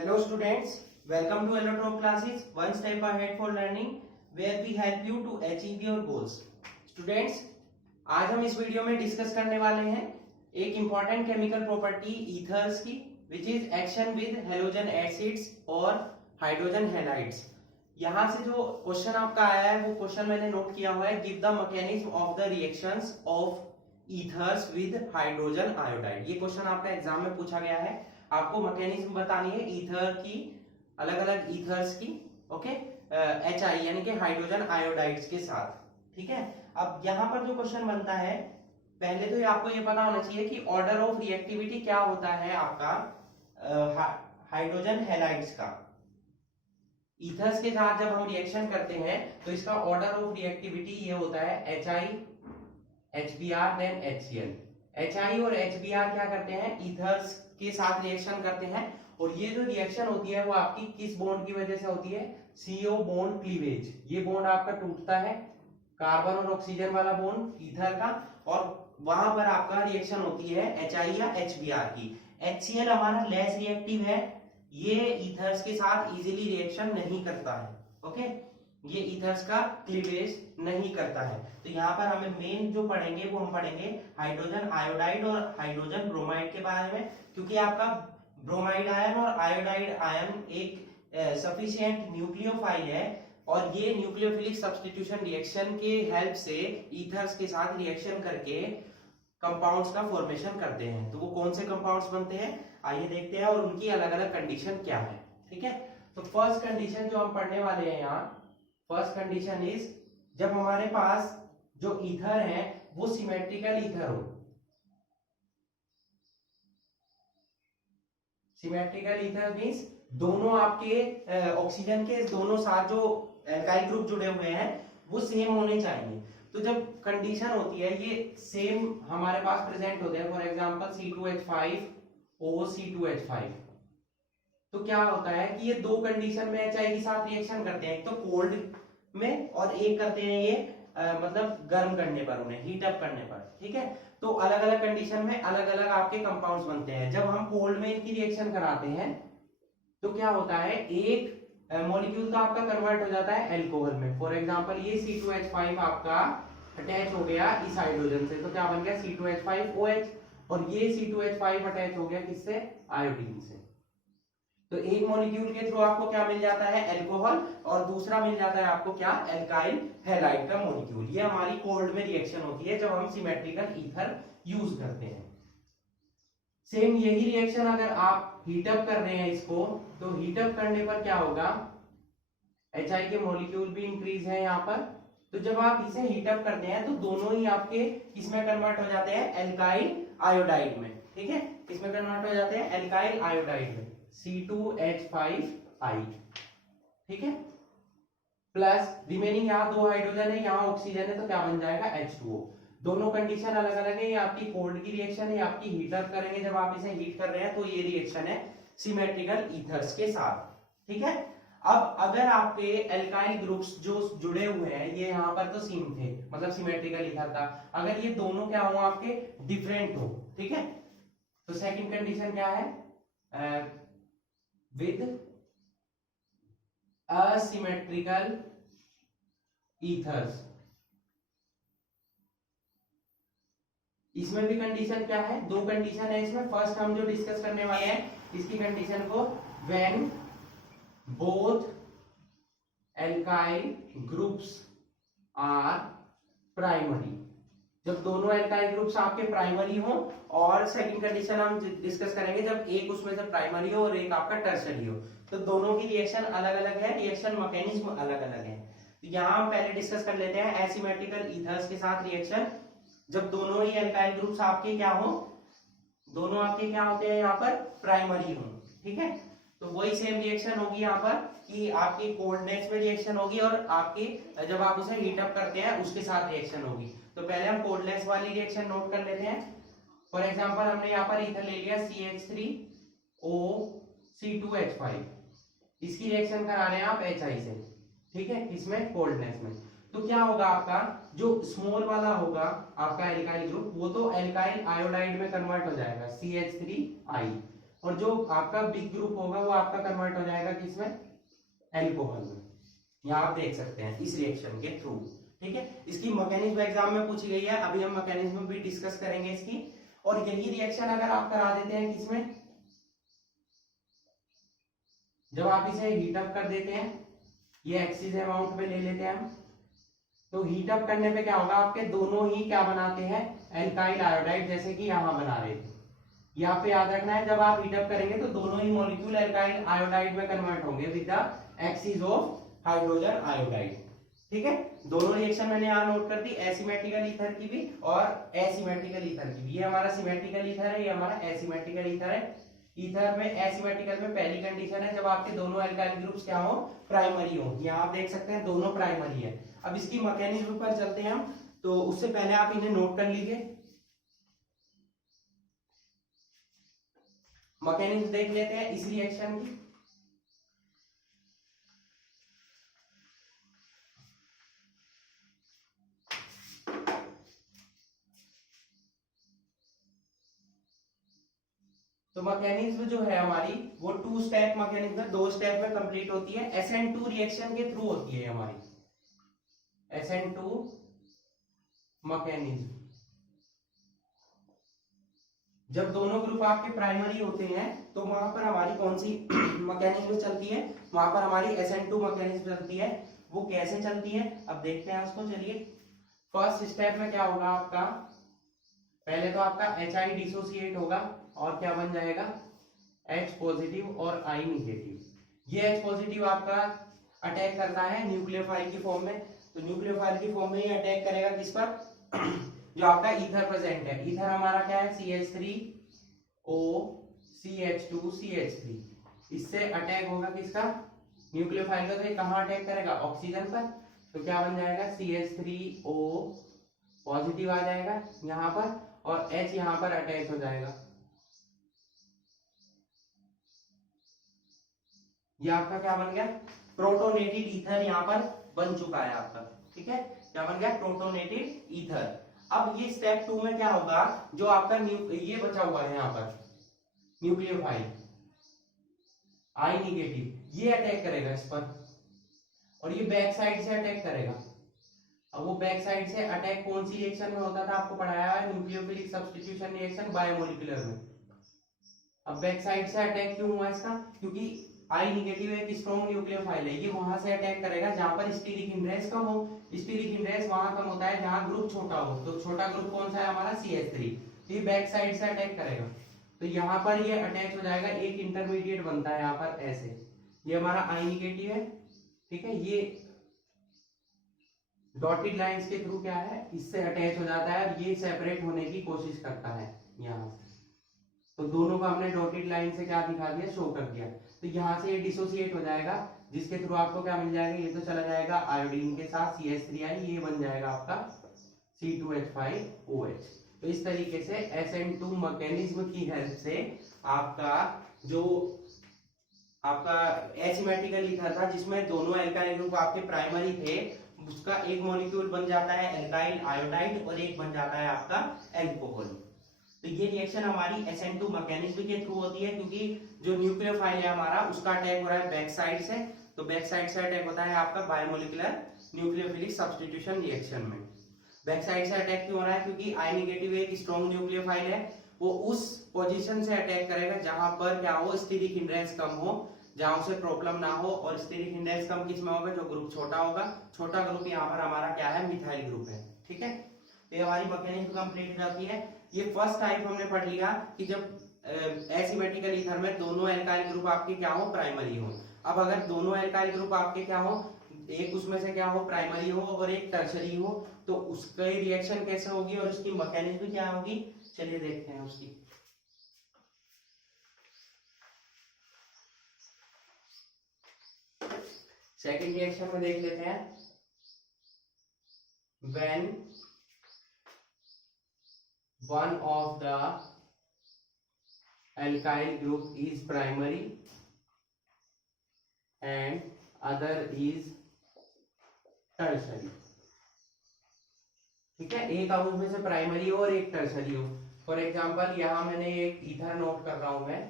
Hello students, welcome to Allotop classes, one step ahead for learning, where we help you to achieve your goals. Students, आज हम इस video में discuss करने वाले हैं एक इम्पॉर्टेंट केमिकल प्रॉपर्टी ईथर्स की, which is action with halogen acids और हाइड्रोजन हैलाइड्स। यहाँ से जो क्वेश्चन आपका आया है वो क्वेश्चन मैंने नोट किया हुआ है, give the mechanism of the reactions of ethers with hydrogen iodide. ये क्वेश्चन आपका एग्जाम में पूछा गया है, आपको मैकेनिज्म बतानी है ईथर की, अलग अलग ईथर्स की, ओके, HI यानी कि हाइड्रोजन आयोडाइड्स के साथ। ठीक है, अब यहाँ पर जो क्वेश्चन बनता है, पहले तो आपको ये पता होना चाहिए कि ऑर्डर ऑफ रिएक्टिविटी क्या होता है आपका हाइड्रोजन हैलाइड्स का। ईथर्स के साथ जब हम रिएक्शन करते हैं तो इसका ऑर्डर ऑफ रिएक्टिविटी ये होता है HI, HBr then HCl। HI और HBr क्या करते हैं, ईथर्स के साथ रिएक्शन करते हैं, और ये जो रिएक्शन होती है वो आपकी किस बॉन्ड की वजह से होती है, CO बॉन्ड क्लीवेज। ये बॉन्ड आपका टूटता है, कार्बन और ऑक्सीजन वाला बॉन्ड ईथर का, और वहां पर आपका रिएक्शन होती है HI या HBr की। HCl हमारा लेस रिएक्टिव है, ये ईथर्स के साथ इजीली रिएक्शन नहीं करता है, ओके, ये ईथर्स का क्लीवेज नहीं करता है। तो यहाँ पर हमें मेन जो पढ़ेंगे वो हम पढ़ेंगे हाइड्रोजन आयोडाइड और हाइड्रोजन ब्रोमाइड के बारे में, क्योंकि आपका ब्रोमाइड आयन और आयोडाइड आयन एक सफिशिएंट न्यूक्लियोफाइल है, और ये न्यूक्लियोफिलिक सब्स्टिट्यूशन रिएक्शन के हेल्प से ईथर्स के साथ रिएक्शन करके कंपाउंड्स का फॉर्मेशन करते हैं। तो वो कौन से कंपाउंड्स बनते हैं आइए देखते हैं, और उनकी अलग अलग कंडीशन क्या है। ठीक है, तो फर्स्ट कंडीशन जो हम पढ़ने वाले हैं यहाँ, फर्स्ट कंडीशन इज जब हमारे पास जो ईथर है वो सिमेट्रिकल ईथर हो। सिमेट्रिकल ईथर मींस दोनों आपके ऑक्सीजन के दोनों साथ जो एल्काइल ग्रुप जुड़े हुए हैं वो सेम होने चाहिए। तो जब कंडीशन होती है ये सेम हमारे पास प्रेजेंट होते हैं, for example C2H5 O C2H5, तो क्या होता है कि ये दो कंडीशन में HI के साथ रिएक्शन करते हैं, एक तो कोल्ड में और एक करते हैं ये मतलब गर्म करने पर, उन्हें हीट अप करने पर। ठीक है, तो अलग अलग कंडीशन में अलग अलग आपके कंपाउंड्स बनते हैं। जब हम कोल्ड में इनकी रिएक्शन कराते हैं तो क्या होता है, एक मॉलिक्यूल तो आपका कन्वर्ट हो जाता है अल्कोहल में। फॉर एग्जांपल ये C2H5 आपका अटैच हो गया इस हाइड्रोजन से, तो क्या बन गया C2H5OH, और ये C2H5 अटैच हो गया किससे, आयोडीन से। तो एक मॉलिक्यूल के थ्रू आपको क्या मिल जाता है, अल्कोहल, और दूसरा मिल जाता है आपको क्या, एल्काइल हैलाइड का मॉलिक्यूल। ये हमारी कोल्ड में रिएक्शन होती है जब हम सिमेट्रिकल ईथर यूज करते हैं। सेम यही रिएक्शन अगर आप हीटअप कर रहे हैं इसको, तो हीटअप करने पर क्या होगा, HI के मॉलिक्यूल भी इंक्रीज है यहाँ पर। तो जब आप इसे हीटअप करते हैं तो दोनों ही आपके किसमें कन्वर्ट हो जाते हैं, एल्काइल आयोडाइड में। ठीक है, किसमें कन्वर्ट हो जाते हैं, एल्काइल आयोडाइड में, C2H5I। ठीक है, प्लस रिमेनिंग यहाँ दो हाइड्रोजन है, यहाँ ऑक्सीजन है, तो क्या बन जाएगा H2O। दोनों कंडीशन अलग अलग है, ये आपकी कोल्ड की रिएक्शन है, आपकी हीटर करेंगे जब आप इसे हीट कर रहे हैं, तो ये रिएक्शन है सिमेट्रिकल ईथर्स के साथ। ठीक है, अब अगर आपके एल्काइल ग्रुप्स जो जुड़े हुए हैं, ये यहाँ पर तो सेम थे, मतलब सिमेट्रिकल ईथर था, अगर ये दोनों क्या हो आपके डिफरेंट हो, ठीक है, तो सेकंड कंडीशन क्या है, विद असिमेट्रिकल ईथर्स। इसमें भी कंडीशन क्या है, दो कंडीशन है इसमें। फर्स्ट हम जो डिस्कस करने वाले हैं इसकी कंडीशन को, when both alkyl groups are primary, जब दोनों एल्काइल ग्रुप्स आपके प्राइमरी हो। और सेकंड कंडीशन हम डिस्कस करेंगे जब एक उसमें से प्राइमरी हो और एक आपका टर्शरी हो। तो दोनों की रिएक्शन अलग अलग है, रिएक्शन मैकेनिज्म अलग अलग है। तो यहाँ हम पहले डिस्कस कर लेते हैं एसिमेट्रिकल ईथर्स के साथ रिएक्शन, जब दोनों ही एल्काइल ग्रुप्स आपके क्या हो, दोनों आपके क्या होते हैं यहाँ पर, प्राइमरी हो। ठीक है, तो वही सेम रिएक्शन होगी यहाँ पर कि आपकी कोल्डनेस में रिएक्शन होगी, और आपकी जब आप उसे हीट अप करते हैं उसके साथ रिएक्शन होगी। तो पहले हम कोल्डनेस वाली रिएक्शन नोट कर लेते हैं। फॉर एग्जांपल हमने यहाँ पर ईथर ले लिया CH3O C2H5, इसकी रिएक्शन करा रहे हैं आप HI से। ठीक है, इसमें कोल्डनेस में, तो क्या होगा आपका जो स्मॉल वाला होगा आपका एल्काइल ग्रुप, वो तो एल्काइल आयोडाइड में कन्वर्ट हो जाएगा CH3I, और जो आपका बिग ग्रुप होगा वो आपका कन्वर्ट हो जाएगा किसमें, एल्कोहल में। यहाँ आप देख सकते हैं इस रिएक्शन के थ्रू। ठीक है, इसकी मैकेनिज्म एग्जाम में पूछी गई है, अभी हम मैकेनिज्म भी डिस्कस करेंगे इसकी। और यही रिएक्शन अगर आप करा देते हैं किसमें, जब आप इसे हीट अप कर देते हैं, ये एक्सिस अमाउंट पे ले लेते हैं हम, तो हीट अप करने पे क्या होगा, आपके दोनों ही क्या बनाते हैं, एल्काइल आयोडाइड, जैसे कि यहाँ बना रहे थे। यहाँ पे याद रखना है, जब आप हीट अप करेंगे तो दोनों ही मॉलिक्यूल एल्काइल आयोडाइड में कन्वर्ट होंगे with the axis of hydrogen iodide. ठीक है, दोनों रिएक्शन मैंने यहाँ नोट कर दी, एसिमेट्रिकल ईथर की भी और एसिमेट्रिकल ईथर की भी। ये हमारा सिमेट्रिकल ईथर है, ये हमारा एसिमेट्रिकल ईथर है। ईथर में, एसिमेट्रिकल में पहली कंडीशन है जब आपके दोनों एल्काइल ग्रुप्स क्या हो, प्राइमरी हो। यहाँ आप देख सकते हैं दोनों प्राइमरी है। अब इसकी मैकेनिज्म पर चलते हैं हम, तो उससे पहले आप इन्हें नोट कर लीजिए। मैकेनिज्म देख लेते हैं इस रिएक्शन की। तो मैकेनिज्म जो है हमारी वो 2 स्टेप मैकेनिज्म है, 2 स्टेप में कंप्लीट होती है। SN2 रिएक्शन के थ्रू होती है हमारी, SN2 मैकेनिज्म। जब दोनों ग्रुप आपके प्राइमरी होते हैं तो वहां पर हमारी कौन सी मैकेनिज्म चलती है, वहां पर हमारी SN2 मैकेनिज्म चलती है। वो कैसे चलती है अब देखते हैं उसको। चलिए, फर्स्ट स्टेप में क्या होगा आपका, पहले तो आपका HI डिसोसिएट होगा और क्या बन जाएगा, H पॉजिटिव और I निगेटिव। ये H पॉजिटिव आपका अटैक करता है न्यूक्लियोफाइल की फॉर्म में, तो न्यूक्लियोफाइल की फॉर्म में ये अटैक करेगा किस पर जो आपका ईथर प्रेजेंट है। ईथर हमारा क्या है, CH3O CH2 CH3। इससे अटैक होगा किसका, न्यूक्लियोफाइल का। तो ये कहाँ अटैक करेगा, ऑक्सीजन पर। तो क्या बन जाएगा, CH3O पॉजिटिव आ जाएगा यहाँ पर, और H यहाँ पर अटैच हो जाएगा। ये आपका क्या बन गया, प्रोटोनेटेड ईथर यहाँ पर बन चुका है आपका। ठीक है, क्या बन गया, प्रोटोनेटेड ईथर। अब ये स्टेप 2 में क्या होगा, जो आपका ये बचा हुआ है यहाँ पर न्यूक्लियोफाइल I निगेटिव, ये अटैक करेगा इस पर, और ये बैक साइड से अटैक करेगा। अब वो बैक साइड से अटैक कौन सी रिएक्शन में होता था, आपको पढ़ाया है, न्यूक्लियोफिलिक सब्स्टिट्यूशन रिएक्शन बायोमोलिकुलर में। अब बैक साइड से अटैक क्यों हुआ इसका, क्योंकि I निगेटिव एक स्ट्रॉन्ग न्यूक्लियोफाइल है, ये वहां से अटैक करेगा जहां पर स्टीरिक हिंड्रेंस कम हो। स्टीरिक हिंड्रेंस वहां कम होता है जहां ग्रुप छोटा हो, तो छोटा ग्रुप कौन सा है हमारा, CH3। तो ये बैक साइड से अटैक करेगा, तो यहाँ पर ये अटैच हो जाएगा, एक इंटरमीडिएट बनता है यहाँ पर ऐसे, ये हमारा I निगेटिव है। ठीक है, ये डॉटेड लाइंस के थ्रू क्या है, इससे अटैच हो जाता है, और ये सेपरेट होने की कोशिश करता है यहाँ से। तो दोनों को हमने डॉटेड लाइन से क्या दिखा दिया, शो कर दिया। तो यहाँ से ये डिसोसिएट हो जाएगा, जिसके थ्रू आपको क्या मिल जाएगा, ये तो चला जाएगा आयोडीन के साथ CH3I, ये बन जाएगा आपका C2H5OH। तो इस तरीके से SN2 मैकेनिज्म की हेल्प से आपका जो आपका एसिमेट्रिकल ईथर था, जिसमें दोनों एल्काइल ग्रुप आपके प्राइमरी थे, उसका एक मॉलिक्यूल बन जाता है एल्काइल आयोडाइड और एक बन जाता है आपका एल्कोहल। तो ये रिएक्शन हमारी SN2 मैकेनिज्म के थ्रू होती है, क्योंकि जो न्यूक्लियोफाइल है हमारा उसका अटैक हो रहा है बैक साइड से। तो बैक साइड से अटैक होता है आपका बायोमोलिकुलर न्यूक्लियोफिलिक सब्स्टिट्यूशन रिएक्शन में। बैक साइड से अटैक क्यों हो रहा है, क्योंकि I निगेटिव एक स्ट्रॉन्ग न्यूक्लियोफाइल है, वो उस पोजीशन से अटैक करेगा जहां पर क्या हो, स्टीरिक हिंड्रेंस कम हो, जहां उसे प्रॉब्लम ना हो। और स्टीरिक हिंड्रेंस कम किस में होगा, जो ग्रुप छोटा होगा। छोटा ग्रुप यहाँ पर हमारा क्या है, मिथाइल ग्रुप है। ठीक है, तो ये हमारी मैकेनिज्म कंप्लीट हो जाती है। ये फर्स्ट टाइप हमने पढ़ लिया कि जब एसिमेट्रिकल ईथर में दोनों एल्काइल ग्रुप आपके क्या हो, प्राइमरी हो। अब अगर दोनों एल्काइल ग्रुप आपके क्या हो, एक उसमें से क्या हो, प्राइमरी हो और एक टर्शरी हो, तो उसका रिएक्शन कैसे होगी और उसकी मैकेनिज्म क्या होगी, चलिए देखते हैं उसकी। सेकंड रिएक्शन में देख लेते हैं, when one of the alkyl group is primary and other is tertiary। ठीक है, एक अब उसमें से प्राइमरी हो और एक टर्शरी हो। फॉर एग्जांपल यहाँ मैंने एक ईथर नोट कर रहा हूं मैं,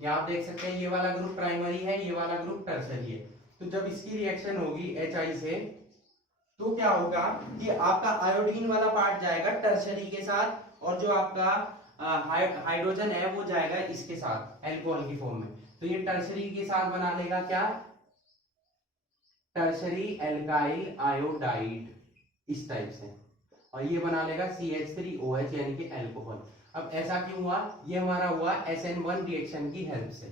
यहाँ आप देख सकते हैं ये वाला ग्रुप प्राइमरी है, ये वाला ग्रुप टर्सरी है। तो जब इसकी रिएक्शन होगी HI से तो क्या होगा कि आपका आयोडीन वाला पार्ट जाएगा टर्सरी के साथ और जो आपका हाइड्रोजन है वो जाएगा इसके साथ एल्कोहल की फॉर्म में। तो ये टर्सरी के साथ बना लेगा क्या, टर्सरी एल्काइल आयोडाइड इस टाइप से, और ये बना लेगा CH3OH यानी कि एल्कोहल। अब ऐसा क्यों हुआ, ये हमारा हुआ SN1 रिएक्शन की हेल्प से।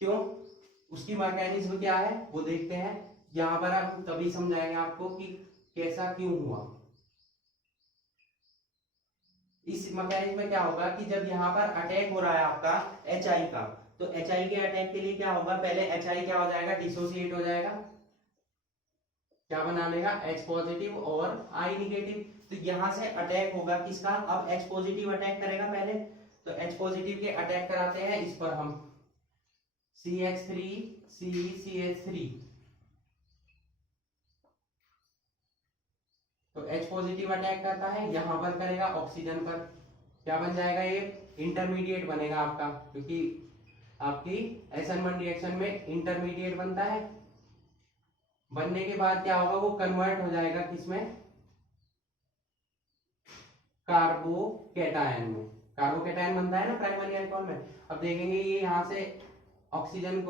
क्यों, उसकी मैकेनिज्म क्या है वो देखते हैं। यहां पर हम तभी समझाएंगे आपको कि कैसा क्यों हुआ। इस मैकेनिज्म में क्या होगा कि जब यहाँ पर अटैक हो रहा है आपका HI का, तो HI के अटैक के लिए क्या होगा, पहले HI क्या हो जाएगा, डिसोसिएट हो जाएगा, क्या बना लेगा H पॉजिटिव और I निगेटिव। तो यहां से अटैक होगा किसका, अब H पॉजिटिव अटैक करेगा पहले, तो H पॉजिटिव के अटैक कराते हैं इस पर हम CH3 CH3, तो H पॉजिटिव अटैक करता है, यहां पर करेगा ऑक्सीजन पर, क्या बन जाएगा, ये इंटरमीडिएट बनेगा आपका, क्योंकि आपकी SN1 रिएक्शन में इंटरमीडिएट बनता है। बनने के बाद क्या होगा, वो कन्वर्ट हो जाएगा किसमें, कार्बोकैटायन में। कार्बोकैटायन बनता है ना प्राइमरी अल्कोहल में। अब देखेंगे ये यहाँ से ऑक्सीजन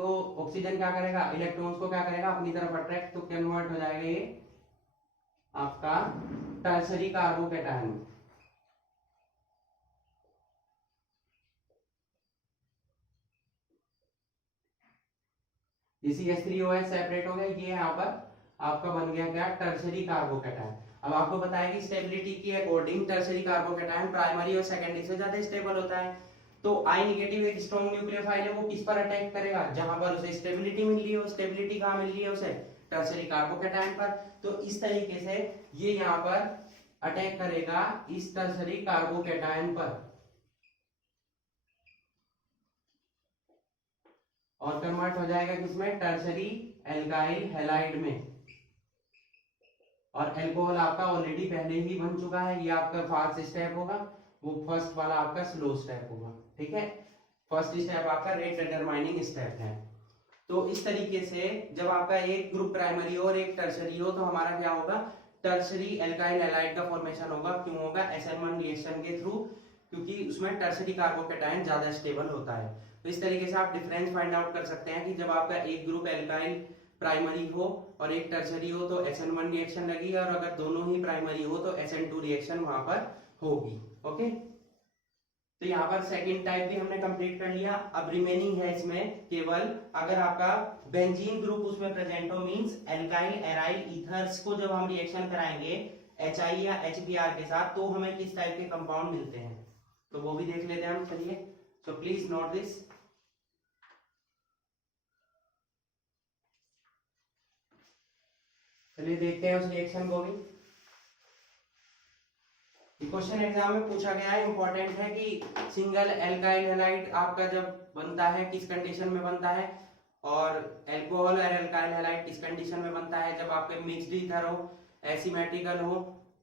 क्या करेगा, इलेक्ट्रॉन्स को क्या करेगा अपनी तरफ अट्रैक्ट, तो कन्वर्ट हो जाएगा ये आपका टर्सरी कार्बोकैटायन। CH3OH सेपरेट हो गया, ये यहाँ पर आपका बन गया क्या, टर्सरी कार्बोकैटायन। अब आपको पता है कि स्टेबिलिटी के अकॉर्डिंग टर्सरी कार्बोकैटायन प्राइमरी और सेकेंडरी से ज्यादा स्टेबल होता है। तो I नेगेटिव एक स्ट्रॉन्ग न्यूक्लियोफाइल है, वो किस पर अटैक करेगा, जहां पर उसे स्टेबिलिटी मिल रही है। स्टेबिलिटी कहां मिल रही है उसे, टर्सरी कार्बोकैटायन पर। तो इस तरीके से ये यहाँ पर अटैक करेगा इस टर्सरी कार्बोकैटायन पर और कन्वर्ट हो जाएगा किसमें, टर्सरी एल्काइल हैलाइड में। और अल्कोहल आपका ऑलरेडी पहले ही बन चुका है, ये आपका फास्ट स्टेप होगा, वो फर्स्ट वाला आपका स्लो स्टेप होगा। ठीक है, फर्स्ट स्टेप आपका रेट डिटरमाइनिंग स्टेप है। तो इस तरीके से जब आपका एक ग्रुप प्राइमरी हो और एक टर्सरी हो, तो हमारा क्या होगा, टर्सरी एल्काइल हैलाइड का फॉर्मेशन होगा। क्यों होगा, SN1 रिएक्शन के थ्रू, क्योंकि उसमें टर्सरी कार्बोकैटायन ज्यादा स्टेबल होता है। तो इस तरीके से आप डिफरेंस फाइंड आउट कर सकते हैं कि जब आपका एक ग्रुप एल्काइल प्राइमरी हो और एक टर्सरी हो तो SN1 रिएक्शन लगेगी, और अगर दोनों ही प्राइमरी हो तो SN2 रिएक्शन वहां पर होगी। ओके, तो यहाँ पर सेकंड टाइप भी हमने कंप्लीट कर लिया। अब रिमेनिंग है इसमें केवल अगर आपका बेंजीन ग्रुप उसमें प्रेजेंट हो, मींस एल्काइल एराइल ईथर्स को जब हम रिएक्शन कराएंगे HI या HBr के साथ, तो हमें किस टाइप के कंपाउंड मिलते हैं, तो वो भी देख लेते हैं हम। चलिए, सो प्लीज नोट दिस। चलिए देखते हैं उस रिएक्शन को भी। क्वेश्चन एग्जाम में पूछा गया है, इंपॉर्टेंट है कि सिंगल एल्काइल हैलाइड आपका जब बनता है किस कंडीशन में बनता है, और एल्कोहल और एल्काइल हैलाइड किस कंडीशन में बनता है, जब आपके मिक्स्ड ईथर हो, एसिमेट्रिकल हो,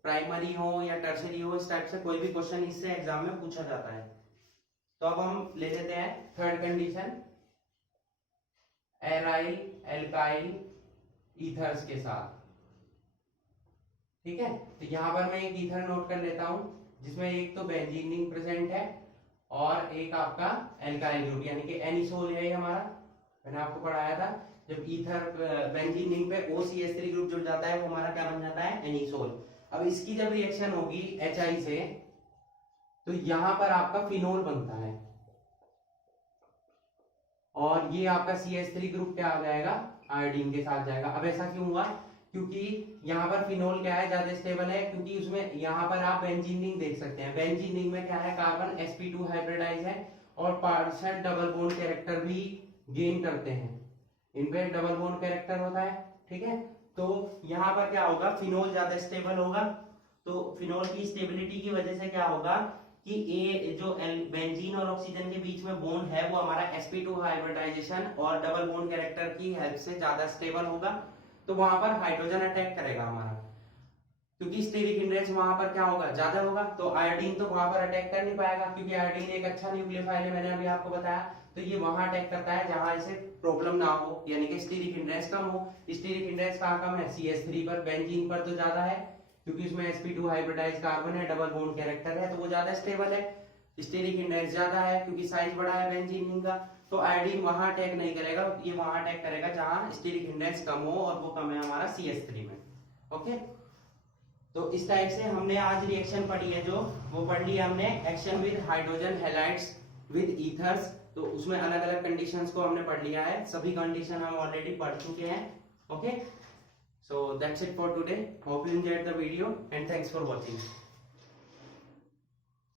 प्राइमरी हो या टर्सरी हो। इस टाइप से कोई भी क्वेश्चन इससे एग्जाम में पूछा जाता है। तो अब हम ले लेते हैं third condition, aryl alkyl ethers के साथ। ठीक है, तो यहां पर मैं एक ईथर नोट कर लेता हूं जिसमें एक तो बेंजीन रिंग प्रेजेंट है और एक आपका एल्काइल ग्रुप यानी कि एनिसोल है। ये हमारा मैंने आपको पढ़ाया था, जब ईथर बेंजीन रिंग पे OCH3 ग्रुप जुड़ जाता है वो हमारा क्या बन जाता है, एनिसोल। अब इसकी जब रिएक्शन होगी HI से, तो यहां पर आपका फिनोल बनता है और ये आपका CH3 ग्रुप क्या आ जाएगा, आयोडीन के साथ जाएगा। अब ऐसा क्यों हुआ, क्योंकि यहाँ पर फिनोल क्या है, ज्यादा स्टेबल है, क्योंकि उसमें यहाँ पर आप बेंजीन रिंग देख सकते हैं। बेंजीन रिंग में क्या है, कार्बन sp2 हाइब्रिडाइज है और पार्शियल डबल बॉन्ड कैरेक्टर भी गेन करते हैं, इन पे डबल बॉन्ड कैरेक्टर होता है। ठीक है, तो यहाँ पर क्या होगा, फिनोल ज्यादा स्टेबल होगा। तो फिनोल की स्टेबिलिटी की वजह से क्या होगा कि ए जो बेंजीन और ऑक्सीजन के बीच में बॉन्ड है वो हमारा sp2 हाइब्रिडाइजेशन और डबल बॉन्ड कैरेक्टर की हेल्प से ज्यादा स्टेबल होगा। तो वहां पर हाइड्रोजन अटैक करेगा हमारा, क्योंकि स्टेरिक हिंड्रेंस वहां पर क्या होगा, ज्यादा होगा। तो आयोडीन तो वहां पर अटैक कर नहीं पाएगा, क्योंकि आयोडीन एक अच्छा न्यूक्लियोफाइल है, मैंने अभी आपको बताया। तो ये वहां अटैक करता है जहां इसे प्रॉब्लम ना हो, यानी कि स्टीरिक हिंड्रेंस कम हो। स्टीरिक हिंड्रेंस कहाँ कम है? CH3 पर, बेंजीन पर तो ज्यादा है क्योंकि उसमें sp2 हाइब्रिडाइज कार्बन है, डबल बॉन्ड कैरेक्टर है, तो वो ज्यादा स्टेबल है। स्टीरिक हिंड्रेंस ज्यादा है क्योंकि साइज बड़ा है बेंजीन रिंग का, तो आयोडीन वहां अटैक नहीं करेगा, ये वहां अटैक करेगा जहां स्टीरिक हिंड्रेंस कम हो, और वो कम है हमारा CH3 में। ओके, तो इस टाइप से हमने आज रिएक्शन पढ़ी है, जो वो पढ़ लिया हमने, action with hydrogen halides with ethers. तो उसमें अलग अलग कंडीशंस को हमने पढ़ लिया है, सभी कंडीशन हम ऑलरेडी पढ़ चुके हैं। Okay, so that's it for today, hope you enjoyed the video and thanks for watching.